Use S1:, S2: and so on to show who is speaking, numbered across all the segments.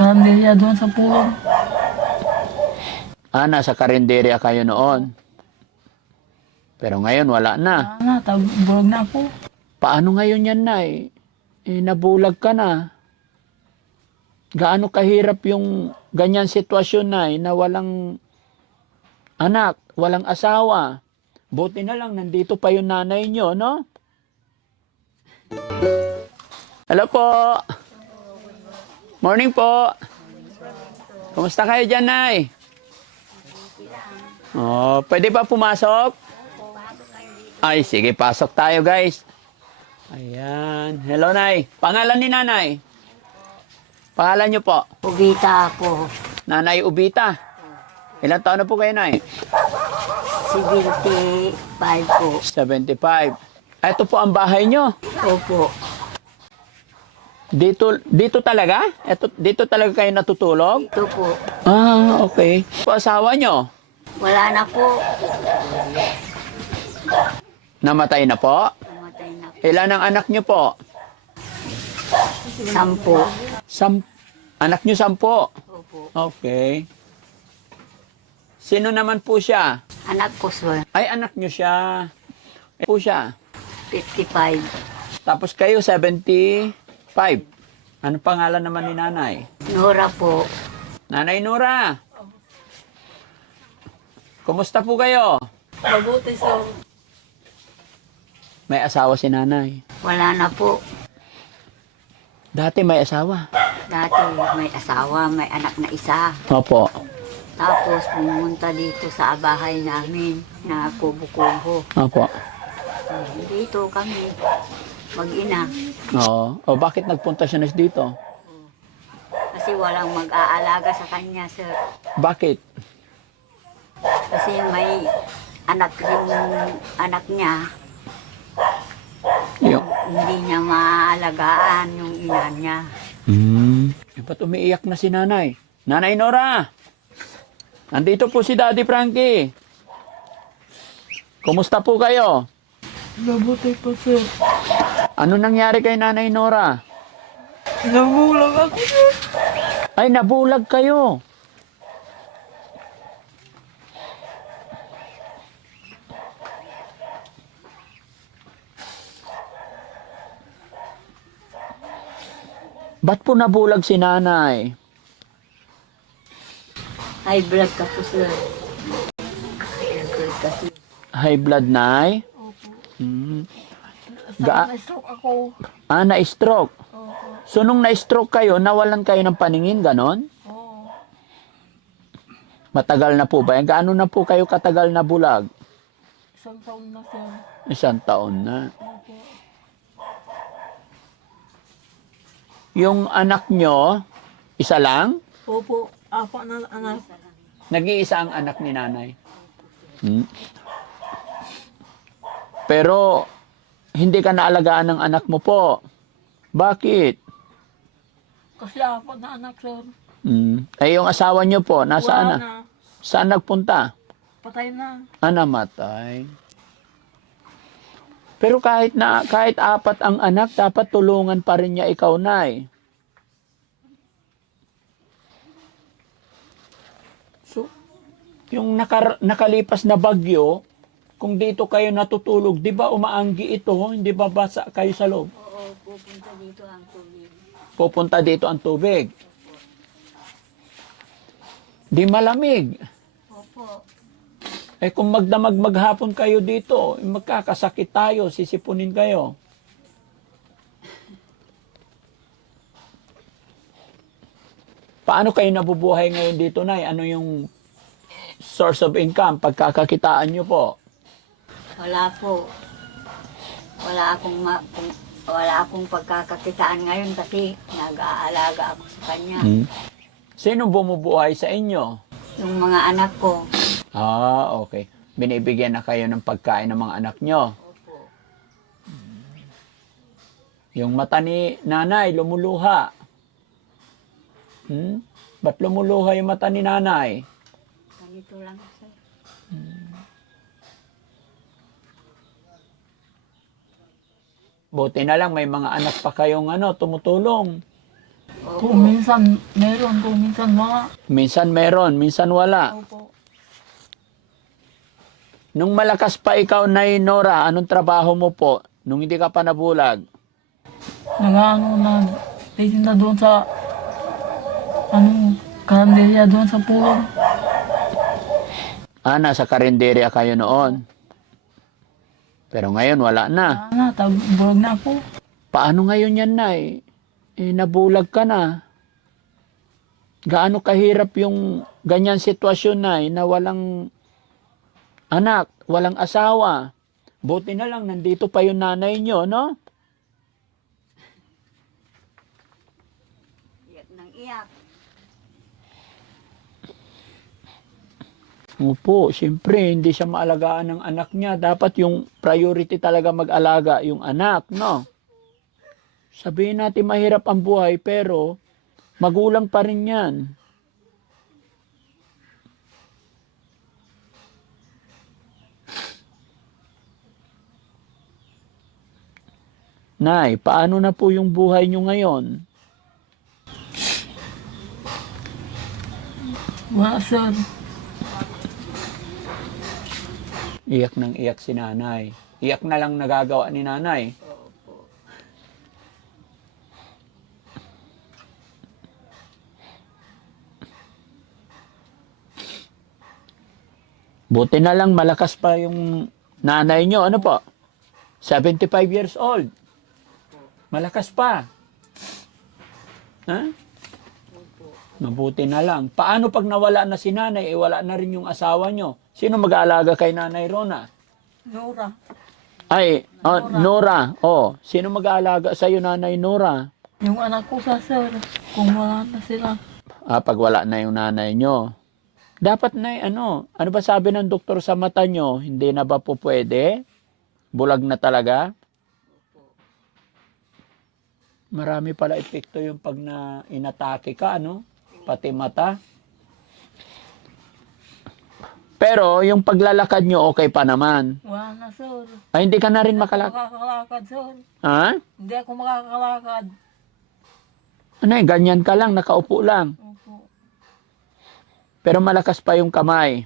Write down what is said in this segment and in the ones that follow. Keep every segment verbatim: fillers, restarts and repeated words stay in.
S1: karinderya doon sa pulong.
S2: Ah, nasa karinderya kayo noon. Pero ngayon, wala na.
S1: Wala na, tabulog na ako.
S2: Paano ngayon yan, Nay? Eh, nabulag ka na. Gaano kahirap yung ganyan sitwasyon, Nay, na walang anak, walang asawa. Buti na lang, nandito pa yung nanay nyo, no? Hello po. Morning po. Kumusta kayo dyan, Nay? Oh, pwede ba pumasok? Ay, sige, pasok tayo, guys. Ayan. Hello, Nay. Pangalan ni Nanay? Pangalan niyo po?
S3: Ubita ako.
S2: Nanay Ubita. Ilang taon na po kayo, Nay?
S3: seventy-five po.
S2: seventy-five. Ito po ang bahay nyo.
S3: Opo.
S2: Dito, dito talaga? Ito, dito talaga kayo natutulog?
S3: Ito po.
S2: Ah, okay. Po asawa nyo?
S3: Wala na po.
S2: Namatay na po?
S3: Namatay na po.
S2: Ilan ang anak nyo po?
S3: Sampo.
S2: Sam anak nyo sampo?
S3: Opo.
S2: Okay. Sino naman po siya?
S3: Anak ko, sir.
S2: Ay, anak nyo siya. Eh, po siya.
S3: fifty-five.
S2: Tapos kayo, seventy-five. Ano pangalan naman ni nanay?
S3: Nora po.
S2: Nanay Nora. Kumusta po kayo?
S1: Mabuti sa...
S2: May asawa si nanay.
S3: Wala na po.
S2: Dati may asawa.
S3: Dati may asawa, may anak na isa.
S2: Opo.
S3: Tapos pumunta dito sa bahay namin na kubo-kubo.
S2: Opo.
S3: Dito kami. Mag-ina.
S2: Oo. O bakit nagpunta siya na dito?
S3: Kasi walang mag-aalaga sa kanya, sir.
S2: Bakit?
S3: Kasi may anak yung anak niya.
S2: Yung...
S3: Hindi niya maalagaan yung ina niya.
S2: Hmm. Eh, ba't umiiyak na si nanay? Nanay Nora! Nandito po si Daddy Frankie. Kumusta po kayo?
S1: Mabuti po, sir.
S2: Ano nangyari kay Nanay Nora?
S1: Nabulag ako, sir.
S2: Ay, nabulag kayo. Ba't po nabulag si nanay?
S3: High blood ka po, sir. High blood kasi.
S2: High blood, nay?
S1: Opo.
S2: Hmm.
S1: Sa
S2: Ga-
S1: na-stroke ako.
S2: Ah, na-stroke.
S1: Oo.
S2: So, nung na-stroke kayo, nawalan kayo ng paningin, ganon?
S1: Oo.
S2: Matagal na po ba yan? Gaano na po kayo katagal na bulag?
S1: Isang taon na, sir.
S2: Isang taon na.
S1: Opo.
S2: Yung anak nyo, isa lang?
S1: Opo. Apat na anak.
S2: Nag-iisa ang anak ni nanay. Hmm. Pero, hindi ka naalagaan ng anak mo po. Bakit?
S1: Kasi apat na anak, sir.
S2: Hmm. Eh, yung asawa nyo po, nasaan na?
S1: Wala na.
S2: Saan nagpunta?
S1: Patay na.
S2: Ah, namatay. Pero kahit na kahit apat ang anak, dapat tulungan pa rin niya ikaw, nay. So, yung nakar- nakalipas na bagyo, kung dito kayo natutulog, di ba umaanggi ito? Hindi ba basa kayo sa loob?
S3: Oo, pupunta dito ang tubig.
S2: Pupunta dito ang tubig. Di malamig.
S3: Opo.
S2: Eh kung magdamag maghapon kayo dito, eh, magkakasakit tayo, sisipunin kayo. Paano kayo nabubuhay ngayon dito, Nay? Ano yung source of income, pagkakakitaan nyo po?
S3: Wala po. Wala akong ma- kung- wala akong pagkakakitaan ngayon kasi nag-aalaga ako sa kanya.
S2: Hmm? Sino bumubuhay sa inyo?
S3: Yung mga anak ko.
S2: Ah, okay. Binibigyan na kayo ng pagkain ng mga anak nyo.
S3: Opo.
S2: Yung mata ni nanay, lumuluha. Hmm? Ba't lumuluha yung mata ni nanay?
S3: Ganito lang, sir.
S2: Buti na lang may mga anak pa kayong ano, tumutulong.
S3: Opo.
S1: Kung minsan meron, kung minsan wala.
S2: Minsan meron, minsan wala.
S1: Opo.
S2: Nung malakas pa ikaw, Nay Nora, anong trabaho mo po? Nung hindi ka pa nabulag?
S1: Nag-ano na, titinda doon sa, ano, karanderya doon sa pulo.
S2: Ah, nasa karinderya kayo noon. Pero ngayon, wala na.
S1: Wala na, tagbulag na ako.
S2: Paano ngayon yan, Nay? Eh, nabulag ka na. Gaano kahirap yung ganyan sitwasyon, Nay, na walang anak, walang asawa. Buti na lang, nandito pa yung nanay nyo, no?
S3: Iyak ng iyak.
S2: Opo, siyempre, hindi siya maalagaan ng anak niya. Dapat yung priority talaga mag-alaga yung anak, no? Sabihin natin mahirap ang buhay, pero magulang pa rin yan. Nay, paano na po yung buhay nyo ngayon?
S1: Wala, sir.
S2: Iyak ng iyak si nanay. Iyak na lang nagagawa ni nanay.
S3: Opo.
S2: Buti na lang malakas pa yung nanay nyo. Ano po? seventy-five years old. Malakas pa. Ha?
S3: Opo.
S2: Mabuti na lang. Paano pag nawala na si nanay, eh wala na rin yung asawa nyo? Sino mag-aalaga kay nanay Rona?
S1: Nora.
S2: Ay, oh, Nora. Oh, sino mag-aalaga sa iyo, nanay Nora?
S1: Yung anak ko sa sir, kung wala na sila.
S2: Ah, pag wala na yung nanay nyo. Dapat na, ano, ano ba sabi ng doktor sa mata nyo? Hindi na ba po pwede? Bulag na talaga? Marami pala epekto yung pag na inatake ka, ano? Pati mata. Pero yung paglalakad nyo, okay pa naman.
S1: Wala na, sir.
S2: Ay, hindi ka na rin
S1: Hindi ako
S2: makalakad.
S1: makakalakad, sir.
S2: Ha?
S1: Hindi ako makakalakad.
S2: Ano eh, ganyan ka lang, nakaupo lang.
S1: Opo.
S2: Pero malakas pa yung kamay.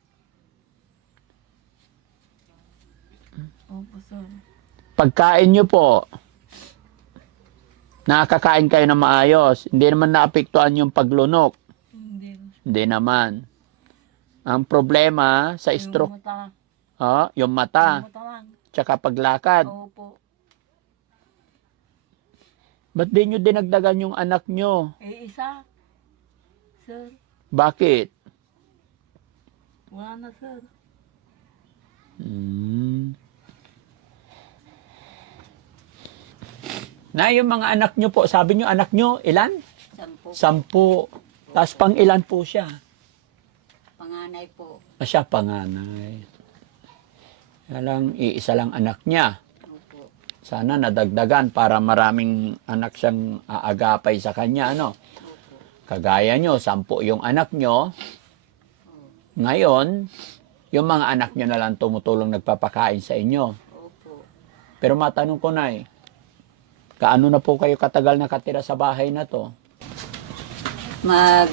S1: Opo, sir.
S2: Pagkain nyo po, nakakain kayo na maayos. Hindi naman naapektuhan yung paglunok.
S1: Hindi.
S2: Hindi naman. Ang problema sa stroke,
S1: Yung mata.
S2: oh, yung
S1: Yung
S2: mata,
S1: mata lang.
S2: tsaka paglakad.
S1: Opo.
S2: Ba't di nyo dinagdagan yung anak nyo?
S1: Eh, isa. Sir,
S2: Bakit?
S1: wala na, sir.
S2: Hmm. Na yung mga anak nyo po, sabi nyo anak nyo, ilan?
S3: Sampo.
S2: Sampu. Tapos pang ilan po siya?
S3: Panganay po.
S2: Ah, siya panganay. Kaya lang, iisa lang anak niya.
S3: Opo.
S2: Sana nadagdagan para maraming anak siyang aagapay sa kanya, ano?
S3: Opo.
S2: Kagaya nyo, sampu yung anak nyo. Ngayon, yung mga anak nyo na lang tumutulong nagpapakain sa inyo.
S3: Opo.
S2: Pero matanong ko na eh, kaano na po kayo katagal nakatira sa bahay na to?
S3: Mag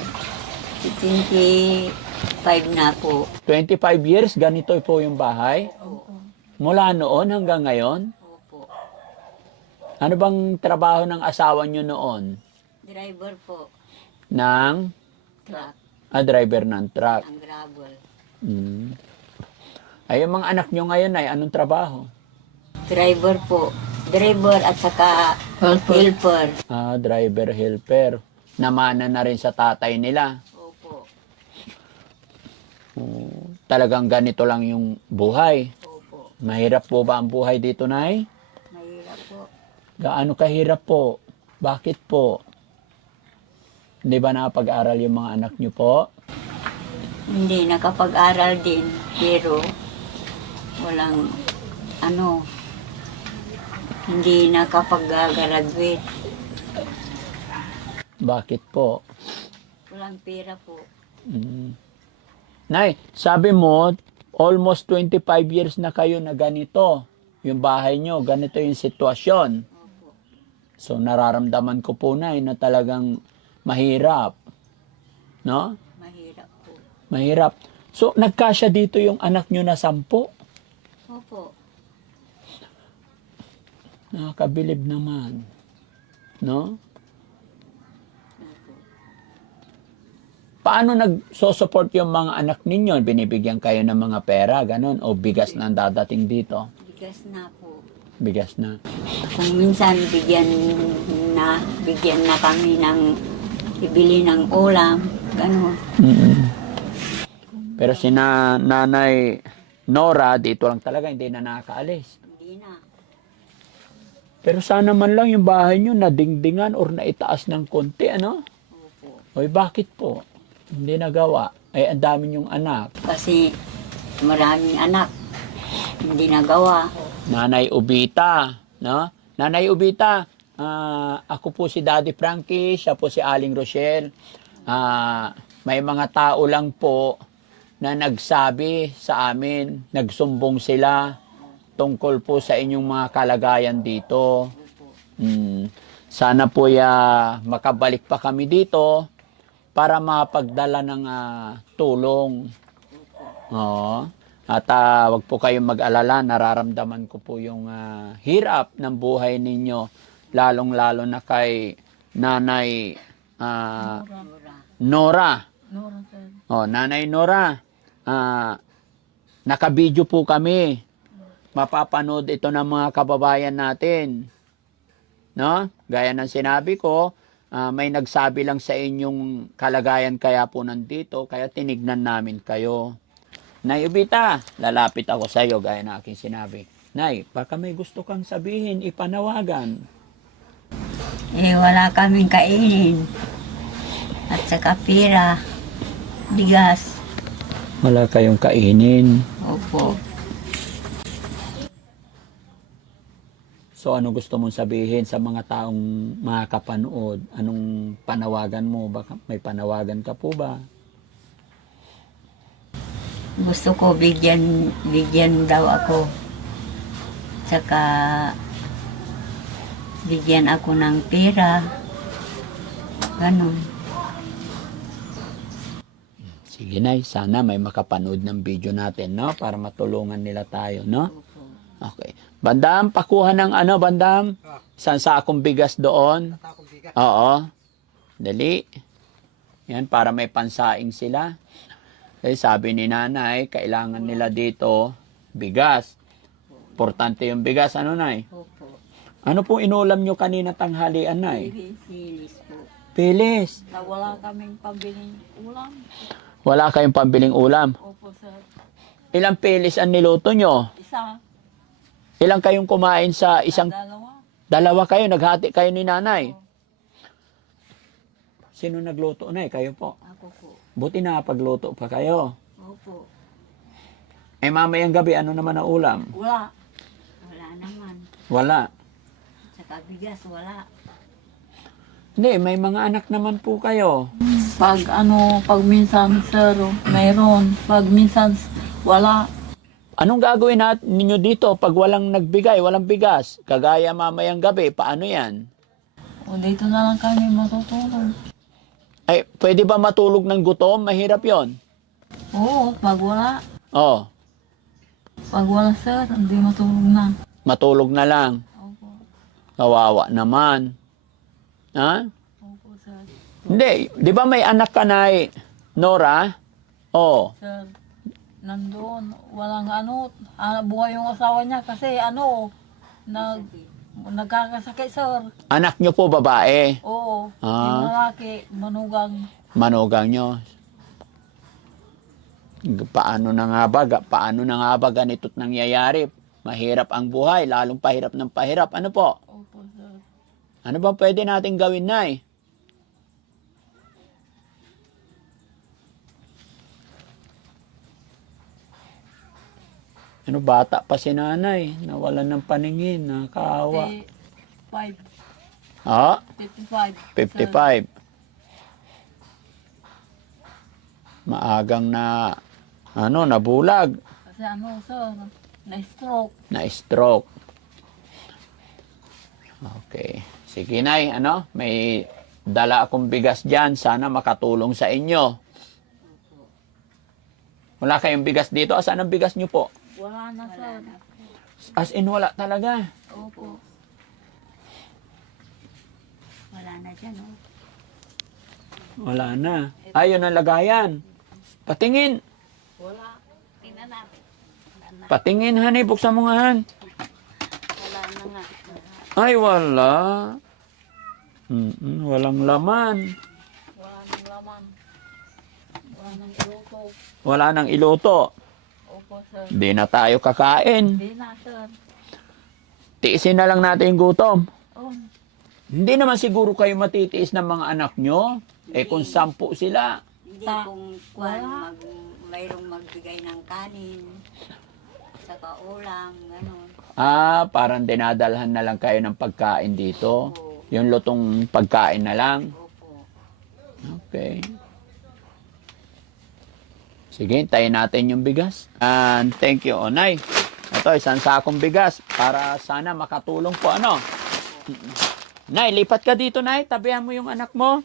S3: twenty-five na po.
S2: twenty-five years, ganito po yung bahay.
S1: Opo.
S2: Mula noon hanggang ngayon.
S3: Opo.
S2: Ano bang trabaho ng asawa nyo noon?
S3: Driver po.
S2: Ng,
S3: Truck.
S2: ah, driver ng truck.
S3: Ang gravel.
S2: Hmm. Ay, yung mga anak nyo ngayon ay anong trabaho?
S3: Driver po. Driver at saka
S1: Helper.
S3: helper.
S2: Ah, driver helper. Namana na rin sa tatay nila.
S3: Opo.
S2: Oh, talagang ganito lang yung buhay.
S3: Opo.
S2: Mahirap po ba ang buhay dito, Nay?
S3: Mahirap po.
S2: Gaano kahirap po? Bakit po? Hindi ba nakapag-aral yung mga anak nyo po?
S3: Hindi nakapag-aral din. Pero walang ano, hindi nakapag-graduate.
S2: Bakit po?
S3: Walang pera po.
S2: Mm. Nay, sabi mo, almost twenty-five years na kayo na ganito. Yung bahay nyo, ganito yung sitwasyon.
S3: Opo.
S2: So nararamdaman ko po na na talagang mahirap. No?
S3: Mahirap po.
S2: Mahirap. So nagkasya dito yung anak nyo na sampo.
S3: Opo.
S2: Nakakabilib naman. No?
S3: Opo.
S2: Paano nagso-support yung mga anak ninyo? Binibigyan kayo ng mga pera, ganun? O bigas na ang dadating dito?
S3: Bigas na po.
S2: Bigas na.
S3: Kung minsan bigyan na, bigyan na kami ng ibili ng ulam, gano'n.
S2: Mm-mm. Pero si na, Nanay Nora, dito lang talaga, hindi na nakakaalis.
S3: Hindi na.
S2: Pero sana man lang yung bahay nyo nadingdingan or naitaas ng konti, ano?
S3: Opo.
S2: Oy, bakit po? Hindi nagawa. Ay, ang dami yung anak.
S3: Kasi maraming anak. Hindi nagawa.
S2: Nanay Ubita, no? Nanay Ubita, ah, ako po si Daddy Frankie, siya po si Aling Rochelle. Ah, may mga tao lang po na nagsabi sa amin, nagsumbong sila tungkol po sa inyong mga kalagayan dito. Mm, sana po ya makabalik pa kami dito para mapagdala ng ah, tulong. Oo. At ah, wag po kayong mag-alala, nararamdaman ko po yung ah, hirap ng buhay ninyo, lalong-lalo na kay Nanay ah,
S1: Nora.
S2: Nora.
S1: Nora, sir.
S2: Oh, Nanay Nora, ah, nakabidyo po kami. Mapapanood ito ng mga kababayan natin. No? Gaya ng sinabi ko, ah, may nagsabi lang sa inyong kalagayan kaya po nandito, kaya tinignan namin kayo. Nay Ubita, lalapit ako sa iyo gaya ng aking sinabi. Nay, baka may gusto kang sabihin, ipanawagan.
S3: Eh, wala kaming kainin. At saka pira, bigas.
S2: Wala kayong kainin.
S3: Opo.
S2: So ano gusto mong sabihin sa mga taong makakapanood? Anong panawagan mo? Baka may panawagan ka po ba?
S3: Gusto ko bigyan, bigyan daw ako. Tsaka bigyan ako ng pera. Ganon.
S2: Sige Nay, sana may makapanood ng video natin, no? Para matulungan nila tayo, no?
S3: Opo.
S2: Okay. Bandam, pakuha ng ano, Bandam? Isang sakong bigas doon. Oo. Dali. Yan, para may pansaing sila. Eh, sabi ni Nanay, kailangan nila dito bigas. Importante yung bigas. Ano, Nay?
S3: Opo.
S2: Ano pong inulam nyo kanina tanghalian, Nay?
S3: Silis po.
S2: Pilis.
S1: Na wala kaming pambiling ulam.
S2: Wala kayong pambiling ulam.
S1: Opo, sir.
S2: Ilang pilis ang niluto nyo?
S1: Isa.
S2: Ilang kayong kumain sa isang...
S1: Dalawa.
S2: Dalawa kayo, naghati kayo ni Nanay. Sino nagluto, Nay? Kayo po.
S3: Ako po.
S2: Buti nakapagluto pa kayo.
S3: Opo.
S2: Eh mamayang gabi, ano naman ang ulam?
S1: Wala.
S3: Wala naman.
S2: Wala.
S3: Tsaka bigas, wala.
S2: Hindi, may mga anak naman po kayo.
S1: Pag ano, pag minsan, sir, mayroon. Pag minsan, wala.
S2: Anong gagawin natin ninyo dito pag walang nagbigay, walang bigas? Kagaya mamayang gabi, paano yan?
S1: O dito na lang kami matutulog.
S2: Ay, pwede ba matulog ng gutom? Mahirap yon.
S1: Oo, pag wala.
S2: Oh,
S1: Pag wala, sir, hindi matulog na.
S2: matulog na lang.
S1: Opo.
S2: Kawawa naman. Ha?
S1: Opo, sir.
S2: Hindi, di ba may anak ka na eh, Nora? Oh,
S1: Sir, nandoon, walang ano, ah, buhay yung asawa niya kasi ano, nag, nagkakasakit, sir.
S2: anak nyo po babae.
S1: Oo,
S2: Ah.
S1: yung lalaki, manugang.
S2: Manugang nyo. Paano na nga ba? ga- Paano na nga ba ganito't nangyayari? Mahirap ang buhay, lalong pahirap ng pahirap. Ano po?
S1: Opo, sir.
S2: Ano ba pwede natin gawin, Nay? Ano, bata pa si Nanay, nawalan ng paningin, nakakaawa.
S1: fifty-five.
S2: Ah,
S1: fifty-five.
S2: fifty-five. Maagang na, ano, nabulag,
S1: Kasi ano, sir, na-stroke.
S2: na stroke. Okay. Sige, Nay, ano? May dala akong bigas dyan. Sana makatulong sa inyo. Wala kayong bigas dito? Asan ang bigas nyo po?
S1: Wala na, sir.
S2: As in, wala talaga.
S1: Opo.
S3: Wala na dyan, oh.
S2: Wala na. Ayun ang lagayan. Patingin.
S1: Wala. Tingnan natin.
S2: Patingin, honey. Buksan mo nga, han.
S1: Wala na nga.
S2: Ay, wala. Mm-mm, walang laman.
S1: Wala nang laman. Wala nang iluto.
S2: Wala nang iluto.
S1: Opo, sir.
S2: Hindi na tayo kakain.
S1: Hindi na, sir.
S2: Tiisin na lang natin yung gutom.
S1: Oh,
S2: Hindi naman siguro kayo matitiis ng mga anak nyo. Eh kung sampu sila.
S3: Hindi
S1: Ta-
S3: kung kuwan,
S1: wala.
S3: mag, mayroong magbigay ng kanin, saka ulam, gano'n.
S2: Ah, parang dinadalhan na lang kayo ng pagkain dito.
S3: Opo.
S2: Yung lutong pagkain na lang.
S3: Opo.
S2: Okay. Sige, tayo natin yung bigas. And thank you, Onay. Ito, isang sakong bigas para sana makatulong po, ano. Nay, lipat ka dito, Nay. Tabihan mo yung anak mo.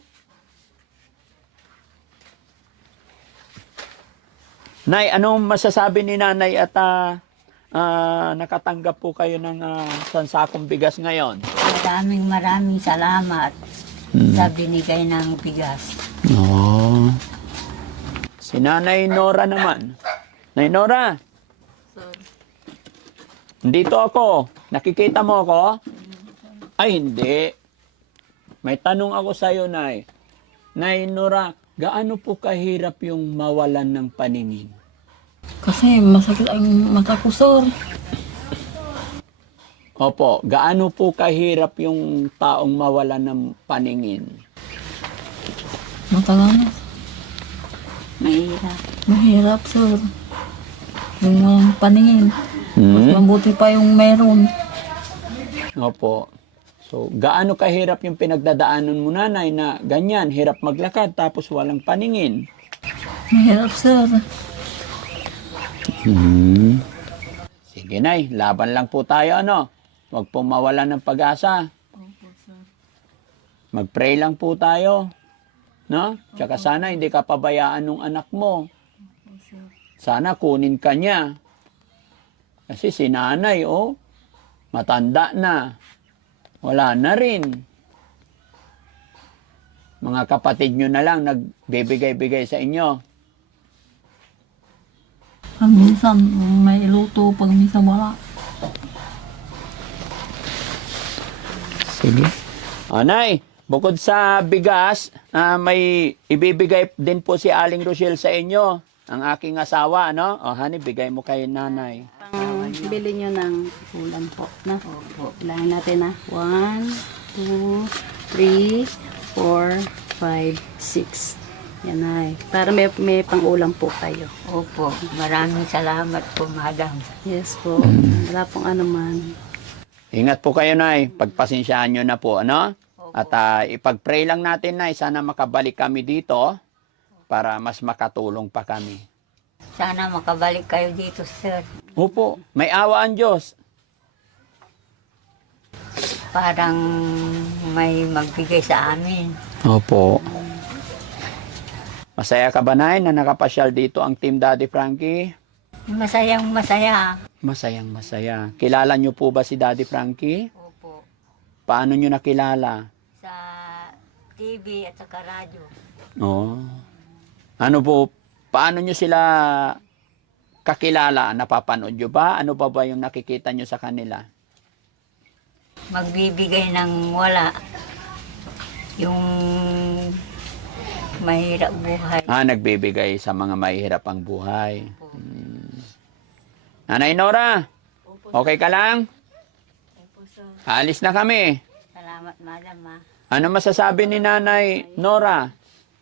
S2: Nay, anong masasabi ni Nanay at ah, ah, nakatanggap po kayo ng uh, sansakong bigas ngayon?
S3: Maraming maraming salamat sa binigay ng bigas.
S2: Oo. Si Nanay Nora naman. Nay Nora,
S1: sir.
S2: dito ako. Nakikita mo ako? Ay, hindi. May tanong ako sa'yo, Nay. Nay Nora, gaano po kahirap yung mawalan ng paningin?
S1: Kasi masakit ang mata ko, sir.
S2: Opo, gaano po kahirap yung taong mawalan ng paningin?
S1: Matagal na.
S3: Mahirap.
S1: Mahirap, sir. Yung walang paningin. Mas
S2: Hmm?
S1: mabuti pa yung meron.
S2: Opo. So, gaano kahirap yung pinagdadaanan mo, Nanay, na ganyan, hirap maglakad tapos walang paningin?
S1: Mahirap, sir.
S2: Hmm. Sige, Nay, laban lang po tayo, ano? Huwag pong mawalan ng pag-asa.
S1: Opo, sir.
S2: Mag-pray lang po tayo. No? Tsaka sana hindi ka pabayaan ng anak mo.
S1: Opo, sir.
S2: Sana kunin ka niya. Kasi si nanay, oh, matanda na. Wala na rin. Mga kapatid nyo na lang nagbibigay-bigay sa inyo.
S1: Pag minsan may iluto, pag minsan wala.
S2: Sige. Anay, bukod sa bigas, ah, may ibibigay din po si Aling Rochelle sa inyo. Ang aking asawa, ano? O, honey, bigay mo kay nanay.
S4: Pang bili nyo ng ulam po. Na? Opo. Bilangin natin na. One, two, three, four, five, six. Yan ay. Para may, may pang ulam po kayo.
S3: Opo. Maraming salamat po, madam.
S4: Yes po. Wala pong ano man.
S2: Ingat po kayo, Nay. Pagpasensyahan nyo na po, ano? At ah, ipag-pray lang natin, Nay. Sana makabalik kami dito para mas makatulong pa kami.
S3: Sana makabalik kayo dito, sir.
S2: Opo, may awa ang Diyos.
S3: Parang may magbigay sa amin.
S2: Opo. Masaya ka ba, Nay, na nakapasyal dito ang Team Daddy Frankie?
S3: Masayang masaya.
S2: Masayang masaya. Kilala nyo po ba si Daddy Frankie?
S3: Opo.
S2: Paano nyo nakilala?
S3: Sa T V at saka radyo.
S2: Oh. Ano po, paano nyo sila kakilala? Napapanood nyo ba? Ano ba ba yung nakikita nyo sa kanila?
S3: Magbibigay ng wala. Yung mahirap buhay.
S2: Ah, nagbibigay sa mga mahihirap ang buhay. Hmm. Nanay Nora, okay ka lang?
S1: Opo, sir.
S2: Alis na kami.
S3: Salamat, madam, ha.
S2: Ano masasabi ni Nanay Nora?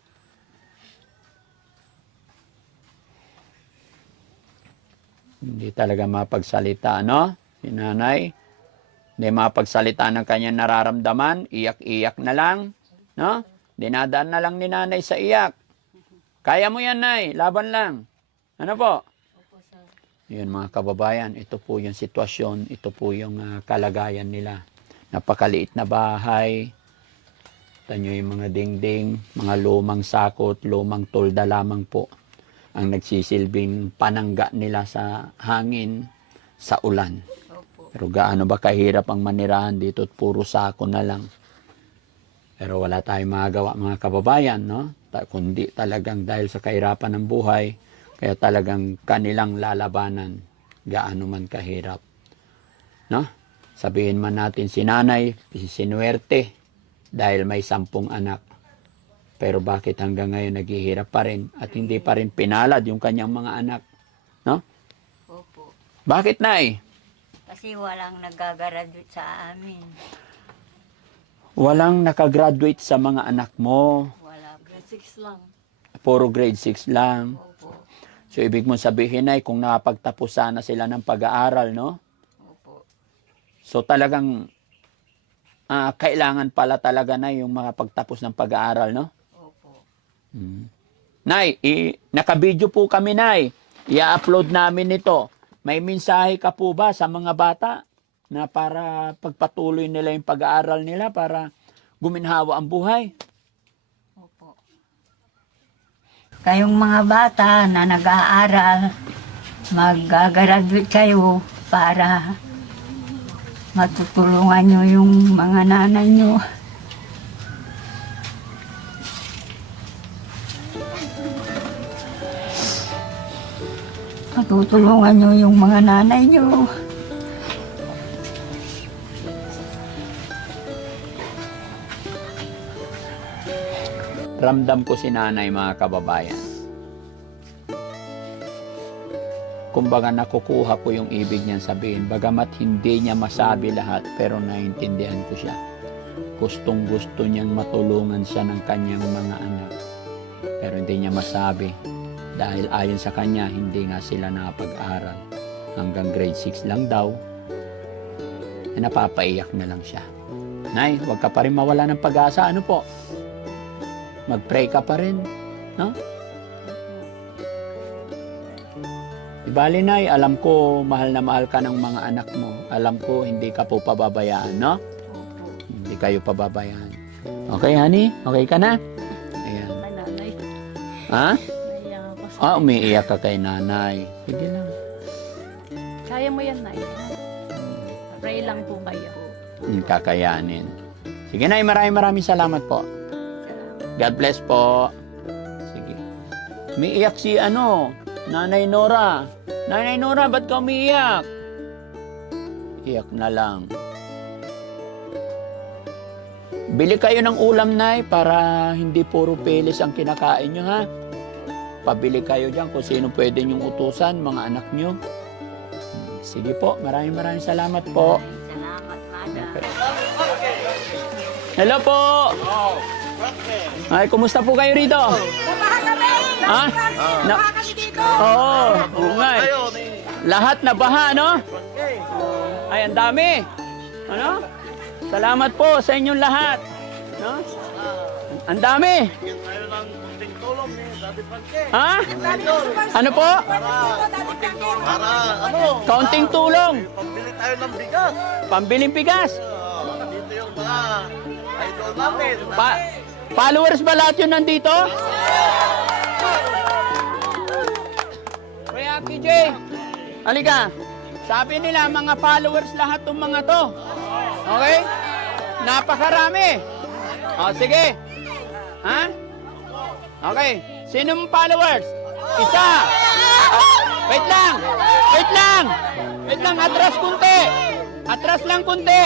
S2: Hindi talaga mapagsalita, no? Si Nanay. Hindi mapagsalita ng kanyang nararamdaman. Iyak-iyak na lang, no? Dinadaan na lang ni Nanay sa iyak. Kaya mo yan, Nay. Laban lang. Ano po?
S1: Opo, sir.
S2: Yun, mga kababayan. Ito po yung sitwasyon. Ito po yung ah, kalagayan nila. Napakaliit na bahay. Tanyo yung mga dingding, mga lumang sakot, lumang tolda lamang po ang nagsisilbing panangga nila sa hangin, sa ulan.
S3: Opo.
S2: Pero gaano ba kahirap ang manirahan dito at puro sako na lang. Pero wala tayong magagawa mga kababayan, no? Ta- kundi talagang dahil sa kahirapan ng buhay, kaya talagang kanilang lalabanan gaano man kahirap. No? Sabihin man natin si nanay, sinuwerte dahil may sampung anak. Pero bakit hanggang ngayon naghihirap pa rin at hindi pa rin pinalad yung kanyang mga anak? No?
S3: Opo.
S2: Bakit, Nay?
S3: Kasi walang nagagagraduate sa amin.
S2: Walang nakagraduate sa mga anak mo.
S3: Wala po.
S1: Grade six lang.
S2: Puro grade six lang.
S3: Opo.
S2: So, ibig mong sabihin ay kung nakapagtapos sana sila ng pag-aaral, no?
S3: Opo.
S2: So, talagang ah, kailangan pala talaga na yung makapagtapos ng pag-aaral, no?
S3: Opo.
S2: Hmm. Nay, i- nakabidyo po kami, Nay. I-upload namin ito. May mensahe ka po ba sa mga bata na para pagpatuloy nila yung pag-aaral nila para guminhawa ang buhay?
S3: Opo. Kayong mga bata na nag-aaral, mag-graduate kayo para matutulungan nyo yung mga nanay nyo. Matutulungan nyo yung mga nanay nyo.
S2: Ramdam ko si nanay, mga kababayan. Kumbaga nakukuha ko yung ibig niyang sabihin. Bagamat hindi niya masabi lahat, pero naiintindihan ko siya. Gustong gusto niyang matulungan siya ng kanyang mga anak. Pero hindi niya masabi. Dahil ayon sa kanya, hindi nga sila nakapag-aral. Hanggang grade six lang daw. Eh, napapaiyak na lang siya. Nay, huwag ka pa rin mawala ng pag-asa. Ano po? Mag-pray ka pa rin. No? Ibali, Nay, alam ko mahal na mahal ka ng mga anak mo. Alam ko hindi ka po pababayaan, no?
S3: Opo.
S2: Hindi kayo pababayaan. Okay, honey? Okay ka na? Ayan.
S4: Ay, nanay.
S2: Ha?
S4: Naiyak ako sa...
S2: Ah, umiiyak ka kay nanay. Sige lang.
S4: Kaya mo yan, Nay. Pray lang po kayo.
S2: Hmm, kakayanin. Sige, Nay, maraming maraming salamat po. God bless po. Sige. Umiiyak si ano, Nanay Nora. Nanay Nora, ba't ka umiiyak? Iyak na lang. Bili kayo ng ulam, Nay, para hindi puro pelis ang kinakain nyo, ha? Pabili kayo dyan kung sino pwede nyong utusan, mga anak nyo. Sige po, maraming maraming salamat po.
S3: Salamat, Madam.
S2: Hello po! Ay, kumusta po kayo rito?
S5: Nabaha kami!
S2: Ha? Na
S5: Nabaha kami dito!
S2: Oo, oo nga eh. Lahat na baha, no? Ay, ang dami. Ano? Salamat po sa inyong lahat. No? Ang dami. Ha? Ano po?
S5: Para
S6: ano?
S2: Kaunting tulong.
S6: Pambili tayo ng bigas.
S2: Pambiling bigas.
S6: Uh, dito yung mga idol natin.
S2: Pa followers ba lahat yun nandito? Kuya K J, halika. Sabi nila, mga followers lahat ng mga to. Okay? Napakarami. O, sige. Ha? Okay. Sino mong followers? Isa. Ah, wait lang. Wait lang. Wait lang. Atras kunti. Atras lang kunti.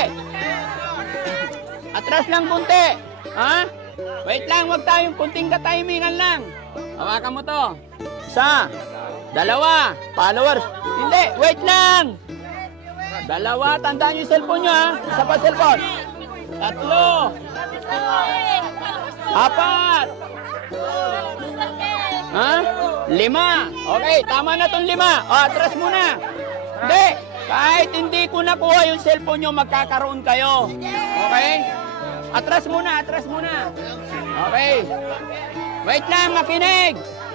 S2: Atras lang kunti. Ha? Wait lang. Huwag tayong kunting katimingan lang. Hawakan mo to. Isa. Dalawa. Followers. Hindi. Wait lang. Dalawa. Tandaan nyo yung cellphone nyo, ha? Isa pa cellphone. Tatlo. Apat. Ha? Lima. Okay, tama na tong lima. O, atras muna. Hindi. Kahit hindi ko nakuha yung cellphone nyo, magkakaroon kayo. Okay? Atras muna, atras muna. Okay. Wait lang, makinig.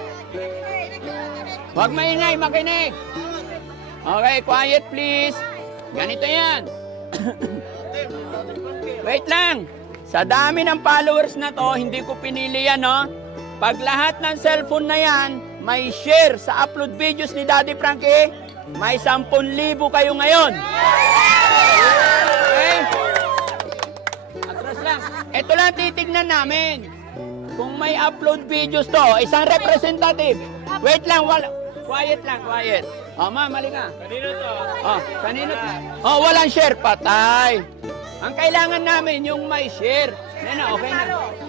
S2: Huwag maingay, makinig. Okay, quiet please. Ganito yan. Wait lang. Sa dami ng followers na to, hindi ko pinili yan, no? Pag lahat ng cellphone na yan, may share sa upload videos ni Daddy Frankie, may sampun libo kayo ngayon. Okay? Atras lang. Ito lang titignan namin. Kung may upload videos to, isang representative. Wait lang, wala. Quiet lang, quiet. Oh, ma'am, mali ka. Kanino to? Oh, kanino to? Oh, walang share. Patay. Ang kailangan namin yung may share. Nena, okay na.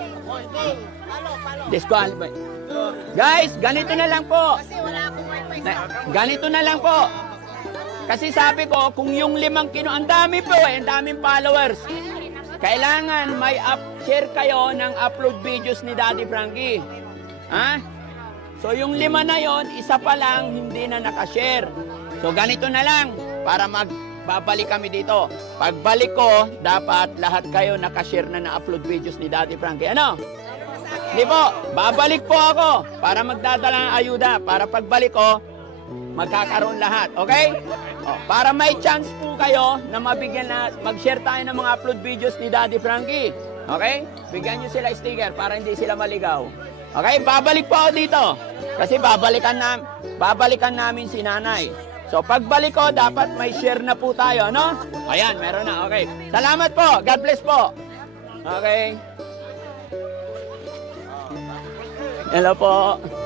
S2: Disqualify. Guys, ganito na lang po. Na- Ganito na lang po. Kasi sabi ko, kung yung limang kino, ang dami po eh, ang daming followers. Kailangan may up, share kayo ng upload videos ni Daddy Frankie. Ha? So yung lima na yon, isa pa lang hindi na nakashare. So ganito na lang para magbabalik kami dito. Pagbalik ko, dapat lahat kayo nakashare na na upload videos ni Daddy Frankie. Ano? Hindi po, babalik po ako para magdadala ng ayuda. Para pagbalik ko, magkakaroon lahat. Okay? O, para may chance po kayo na mabigyan na mag-share tayo ng mga upload videos ni Daddy Frankie. Okay? Bigyan nyo sila sticker para hindi sila maligaw. Okay? Babalik po ako dito. Kasi babalikan, na, babalikan namin si nanay. So, pagbalik ko, dapat may share na po tayo. Ano? Ayan, meron na. Okay. Salamat po. God bless po. Okay. Hello po.